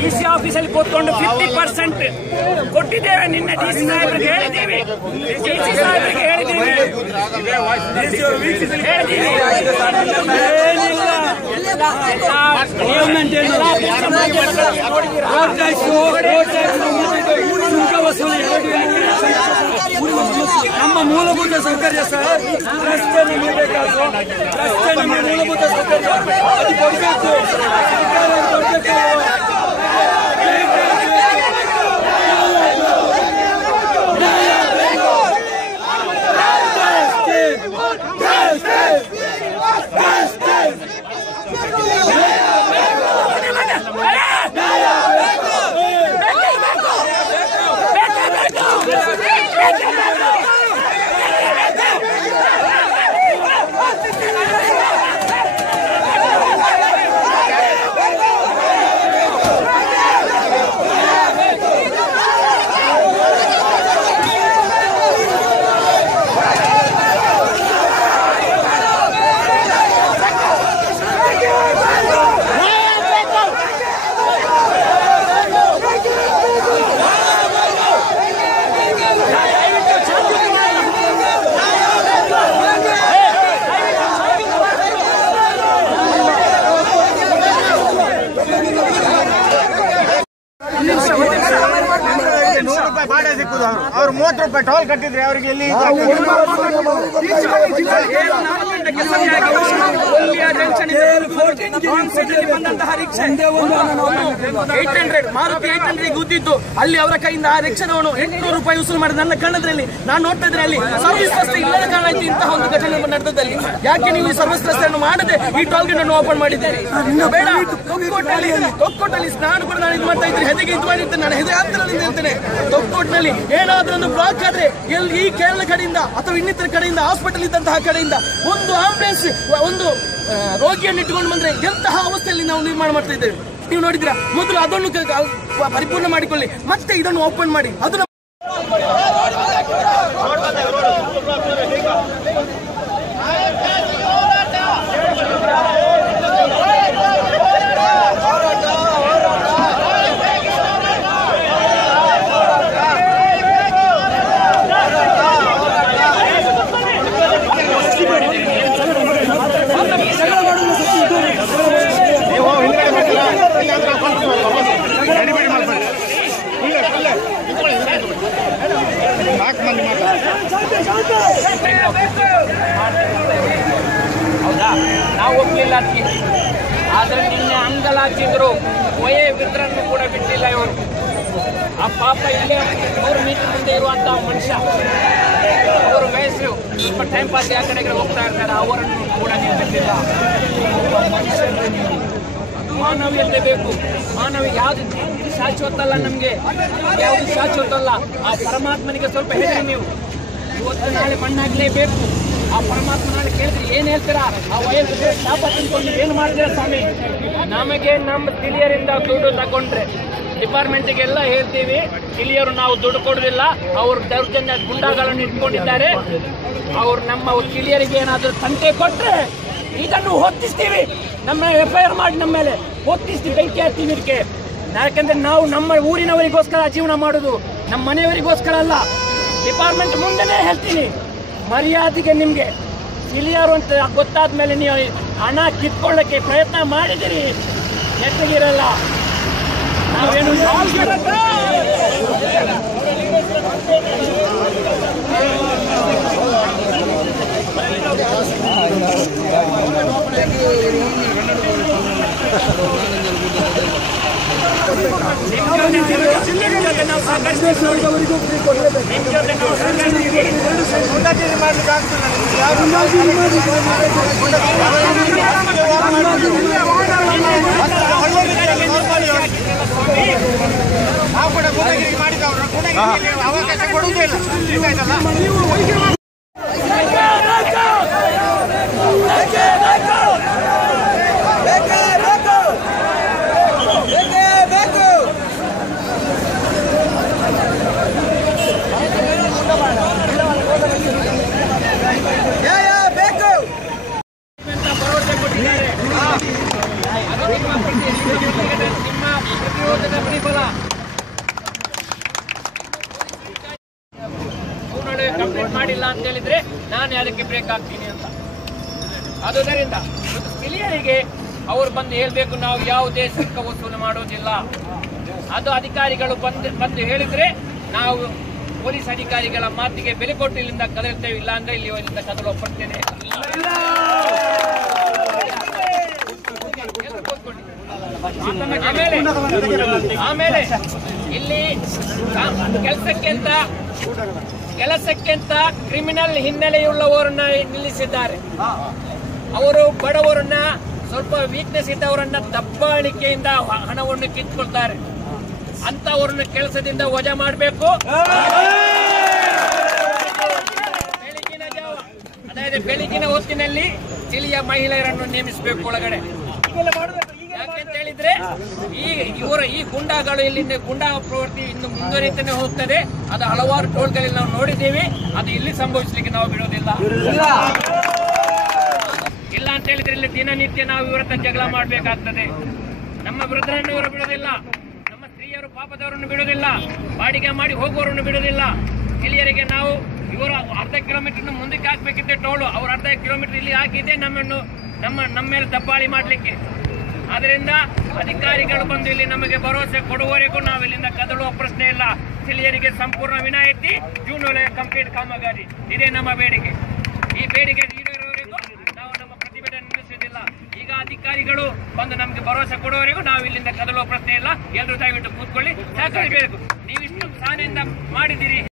DC ಆಫೀಸಲ್ಲಿ ಕೂತ್ಕೊಂಡು 50% ಕೊಟ್ಟಿದ್ದೇವೆ. ನಿನ್ನೆ ಡಿಸಿ ಸಾಹೇಬರಿಗೆ ಹೇಳಿದ್ದೀವಿ, ಡಿಸಿ ಸಾಹೇಬರಿಗೆ ಹೇಳಿದ್ದೀವಿ. ನಮ್ಮ ಮೂಲಭೂತ ಸೌಕರ್ಯ ಸರ್, ರಸ್ತೆ ನಮಗೆ ಬೇಕಾದ್ರು, ರಸ್ತೆ ನಮ್ಮ ಮೂಲಭೂತ ಸೌಕರ್ಯ ಅದು ಕೊಡಬೇಕು. ಅವ್ರು 30 ರೂಪಾಯಿ ಟೋಲ್ ಕಟ್ಟಿದ್ರೆ ಅವರಿಗೆ ಎಲ್ಲಿ ಬಂದಂತಹ ರಿಕ್ಷಾ 800 ಮಾರುತಿ 800 ಗುದ್ದಿದ್ದು ಅಲ್ಲಿ ಅವರ ಕೈಯಿಂದ ಆ ರಿಕ್ಷಾದವನು 800 ರೂಪಾಯಿ ವಸೂಲು ಮಾಡಿದ ನನ್ನ ಕಣ್ಣದ್ರಲ್ಲಿ ನಾನು ನೋಡ್ತಾ ಇದ್ರೆ ಅಲ್ಲಿ ಸರ್ವಿಸ್ ರಸ್ತೆ ಇಲ್ಲದ ಕಾರಣ ಆಯ್ತು ಇಂತಹ ಒಂದು ಘಟನೆ ನಡೆದಲ್ಲಿ. ಯಾಕೆ ನೀವು ಈ ಸರ್ವಿಸ್ ರಸ್ತೆಯನ್ನು ಮಾಡದೆ ಈ ಟೋಲ್ ಗೇಟ್ ಅನ್ನು ಓಪನ್ ಮಾಡಿದ್ದೀರಿ? ಬೇಡ, ತೊಕ್ಕೋಟಲ್ಲಿ ನಾನು ಕೂಡ ನಾನು ಇದು ಮಾಡ್ತಾ ಇದ್ದೀನಿ, ಹೆದೆಗೆ ಇದು ಮಾಡಿರ್ತೇನೆ, ನಾನು ಹೆದೆ ಆಗ್ತಿರೋದ್ರಿಂದ ಹೇಳ್ತೇನೆ. ತೊಕ್ಕೋಟ್ನಲ್ಲಿ ಏನಾದ್ರೂ ಒಂದು ಬ್ಲಾಕ್ ಆದ್ರೆ ಈ ಕೇರಳ ಕಡೆಯಿಂದ ಅಥವಾ ಇನ್ನಿತರ ಕಡೆಯಿಂದ ಹಾಸ್ಪಿಟಲ್ ಇದ್ದಂತಹ ಕಡೆಯಿಂದ ಒಂದು ಆಂಬುಲೆನ್ಸ್ ಒಂದು ರೋಗಿಯನ್ನು ಇಟ್ಟುಕೊಂಡು ಬಂದ್ರೆ ಎಂತಹ ಅವಸ್ಥೆಯಲ್ಲಿ ನಾವು ನಿರ್ಮಾಣ ಮಾಡ್ತಾ ಇದ್ದೇವೆ. ನೀವು ನೋಡಿದ್ರ, ಮೊದಲು ಅದನ್ನು ಪರಿಪೂರ್ಣ ಮಾಡಿಕೊಳ್ಳಿ, ಮತ್ತೆ ಇದನ್ನು ಓಪನ್ ಮಾಡಿ. ಅದನ್ನು ಹೌದಾ, ನಾವು ಒಪ್ಪಲಿಲ್ಲ ಅದಕ್ಕೆ. ಆದರೆ ನಿನ್ನೆ ಅಂಗಲಾಚಿದ್ರು, ವಯೋವೃದ್ಧರನ್ನು ಕೂಡ ಬಿಟ್ಟಿಲ್ಲ ಇವರು. ಆ ಪಾಪ ಇಲ್ಲೇ 100 ಮೀಟರ್ ಮುಂದೆ ಇರುವಂತಹ ಮನುಷ್ಯ, ಅವರು ವಯಸ್ಸು ಸ್ವಲ್ಪ ಟೈಮ್ ಪಾಸ್ ಆ ಕಡೆಗೆ ಹೋಗ್ತಾ ಇರ್ತಾರೆ, ಅವರನ್ನು ಕೂಡ ನೀವು ಬಿಟ್ಟಿಲ್ಲ. ಮಾನವೀಯತೆ ಬೇಕು. ಮಾನವ ಯಾವುದು ಶಾಶ್ವತ ಅಲ್ಲ, ನಮಗೆ ಯಾವುದು ಶಾಶ್ವತ ಅಲ್ಲ. ಆ ಪರಮಾತ್ಮನಿಗೆ ಸ್ವಲ್ಪ ಹೇಳಿ ನೀವು, ಇವತ್ತು ನಾಳೆ ಮಣ್ಣಾಗಲೇಬೇಕು. ಆ ಪರಮಾತ್ಮ ನಾಳೆ ಕೇಳಿದ್ರೆ ಏನು ಹೇಳ್ತೀರಾ? ಆ ವಯಸ್ಸಿಗೆ ಶಾಪ ತಿಳ್ಕೊಂಡು ಏನು ಮಾಡ್ತೀರಾ ಸ್ವಾಮಿ? ನಮಗೆ ನಮ್ಮ ತಿಳಿಯರಿಂದ ದುಡ್ಡು ತಗೊಂಡ್ರೆ ಡಿಪಾರ್ಟ್ಮೆಂಟಿಗೆಲ್ಲ ಹೇಳ್ತೀವಿ, ತಿಳಿಯರು ನಾವು ದುಡ್ಡು ಕೊಡೋದಿಲ್ಲ, ಅವರು ದೌರ್ಜನ್ಯ ಗುಂಡಾಗಳನ್ನು ಇಟ್ಕೊಂಡಿದ್ದಾರೆ, ಅವ್ರು ನಮ್ಮ ತಿಳಿಯರಿಗೆ ಏನಾದರೂ ತಂಟೆ ಕೊಟ್ಟರೆ ಇದನ್ನು ಹೊತ್ತಿಸ್ತೀವಿ, ನಮ್ಮ FIR ಮಾಡಿ ನಮ್ಮ ಮೇಲೆ ಹೊತ್ತಿಸ್ತೀವಿ, ಬೆಂಕಿ ಹಾಕ್ತೀವಿ ಇದಕ್ಕೆ. ಯಾಕಂದ್ರೆ ನಾವು ನಮ್ಮ ಊರಿನವರಿಗೋಸ್ಕರ ಜೀವನ ಮಾಡೋದು, ನಮ್ಮ ಮನೆಯವರಿಗೋಸ್ಕರ ಅಲ್ಲ. ಡಿಪಾರ್ಟ್ಮೆಂಟ್ ಮುಂದೆನೇ ಹೇಳ್ತೀನಿ, ಮರ್ಯಾದೆಗೆ ನಿಮಗೆ ತಿಳಿಯರು ಅಂತ ಗೊತ್ತಾದ ಮೇಲೆ ನೀವು ಹಣ ಕಿತ್ಕೊಳ್ಳೋಕ್ಕೆ ಪ್ರಯತ್ನ ಮಾಡಿದಿರಿ, ನೆಟ್ಟಗಿರಲ್ಲ. ನಾವೇನು ಅವಕಾಶ ಕೊಡುವುದಿಲ್ಲ. ಕಂಪ್ಲೀಟ್ ಮಾಡಿಲ್ಲ ಅಂತ ಹೇಳಿದ್ರೆ ನಾನೇ ಅದಕ್ಕೆ ಬ್ರೇಕ್ ಹಾಕ್ತೀನಿ ಅಂತ. ಆದುದರಿಂದ ಸ್ಥಳೀಯರಿಗೆ ಅವರು ಬಂದು ಹೇಳ್ಬೇಕು, ನಾವು ಯಾವುದೇ ಶುಲ್ಕ ವಸೂಲು ಮಾಡೋದಿಲ್ಲ. ಅದು ಅಧಿಕಾರಿಗಳು ಬಂದು ಹೇಳಿದ್ರೆ ನಾವು ಪೊಲೀಸ್ ಅಧಿಕಾರಿಗಳ ಮಾತಿಗೆ ಬೆಲೆ ಕೊಟ್ಟು ಇಲ್ಲಿಂದ ಕದಲ್ತೇವೆ, ಇಲ್ಲ ಅಂದ್ರೆ ಇಲ್ಲಿಂದ ಕದಲು ಒಪ್ಪಡ್ತೇನೆ. ಆಮೇಲೆ ಇಲ್ಲಿ ಕೆಲಸಕ್ಕೆ ಅಂತ ಕ್ರಿಮಿನಲ್ ಹಿನ್ನೆಲೆಯುಳ್ಳವರನ್ನ ನಿಲ್ಲಿಸಿದ್ದಾರೆ. ಅವರು ಬಡವರನ್ನ, ಸ್ವಲ್ಪ ವೀಕ್ನೆಸ್ ಇದ್ದವರನ್ನ ದಬ್ಬಾಳಿಕೆಯಿಂದ ಹಣವನ್ನು ಕಿತ್ಕೊಳ್ತಾರೆ. ಅಂತವರನ್ನ ಕೆಲಸದಿಂದ ವಜಾ ಮಾಡಬೇಕು. ಬೆಳಗಿನ ಜಾವ, ಅದಾയത് ಬೆಳಗಿನ ಹೊತ್ತಿನಲ್ಲಿ ಜಿಲ್ಲೆಯ ಮಹಿಳೆಯರನ್ನು ನೇಮಿಸಬೇಕು ಒಳಗಡೆ. ಯಾಕೆಂತ ಹೇಳಿದ್ರೆ ಈ ಗುಂಡಾಗಳು ಇಲ್ಲಿಂದ ಗುಂಡಾ ಪ್ರವೃತ್ತಿ ಇನ್ನು ಮುಂದುವರಿತಾನೆ ಹೋಗ್ತದೆ. ಅದು ಹಲವಾರು ಟೋಲ್ಗಳಲ್ಲಿ ನಾವು ನೋಡಿದ್ದೀವಿ. ಅದು ಇಲ್ಲಿ ಸಂಭವಿಸಲಿಕ್ಕೆ ನಾವು ಬಿಡೋದಿಲ್ಲ. ಇಲ್ಲ ಅಂತ ಹೇಳಿದ್ರೆ ಇಲ್ಲಿ ದಿನನಿತ್ಯ ನಾವು ಇವರ ಹತ್ರ ಜಗಳ ಮಾಡಬೇಕಾಗ್ತದೆ. ನಮ್ಮ ವೃದ್ಧರನ್ನು ಇವರು ಬಿಡೋದಿಲ್ಲ, ನಮ್ಮ ಸ್ತ್ರೀಯರು ಪಾಪದವರನ್ನು ಬಿಡೋದಿಲ್ಲ, ಬಾಡಿಗೆ ಮಾಡಿ ಹೋಗುವವರನ್ನು ಬಿಡೋದಿಲ್ಲ. ಹಿರಿಯರಿಗೆ ನಾವು ಇವರು ಅರ್ಧ ಕಿಲೋಮೀಟರ್ ಮುಂದಕ್ಕೆ ಹಾಕ್ಬೇಕಿದ್ದೆ ಟೋಲು, ಅವರು ಅರ್ಧ ಕಿಲೋಮೀಟರ್ ಇಲ್ಲಿ ಹಾಕಿದ್ದೆ ನಮ್ಮ ಮೇಲೆ ದಬ್ಬಾಳಿ ಮಾಡಲಿಕ್ಕೆ. ಆದ್ರಿಂದ ಅಧಿಕಾರಿಗಳು ಬಂದು ಇಲ್ಲಿ ನಮಗೆ ಭರವಸೆ ಕೊಡುವವರೆಗೂ ನಾವು ಇಲ್ಲಿಂದ ಕದಲುವ ಪ್ರಶ್ನೆ ಇಲ್ಲ. ಸ್ಥಳೀಯರಿಗೆ ಸಂಪೂರ್ಣ ವಿನಾಯಿತಿ, ಜೂನ್ ಒಳಗೆ ಕಂಪ್ಲೀಟ್ ಕಾಮಗಾರಿ, ಇದೇ ನಮ್ಮ ಬೇಡಿಕೆ. ಈ ಬೇಡಿಕೆ ಈಡೇರುವವರೆಗೂ ನಾವು ನಮ್ಮ ಪ್ರತಿಭಟನೆ ನಿಲ್ಲಿಸುವುದಿಲ್ಲ. ಈಗ ಅಧಿಕಾರಿಗಳು ಬಂದು ನಮಗೆ ಭರವಸೆ ಕೊಡುವವರೆಗೂ ನಾವು ಇಲ್ಲಿಂದ ಕದಲುವ ಪ್ರಶ್ನೆ ಇಲ್ಲ. ಎಲ್ಲರೂ ದಯವಿಟ್ಟು ಕೂತ್ಕೊಳ್ಳಿ, ಸಹಕರಿಸಬೇಕು. ನೀವಿಷ್ಟು ಸಾನೆಯಿಂದ ಮಾಡಿದ್ದೀರಿ.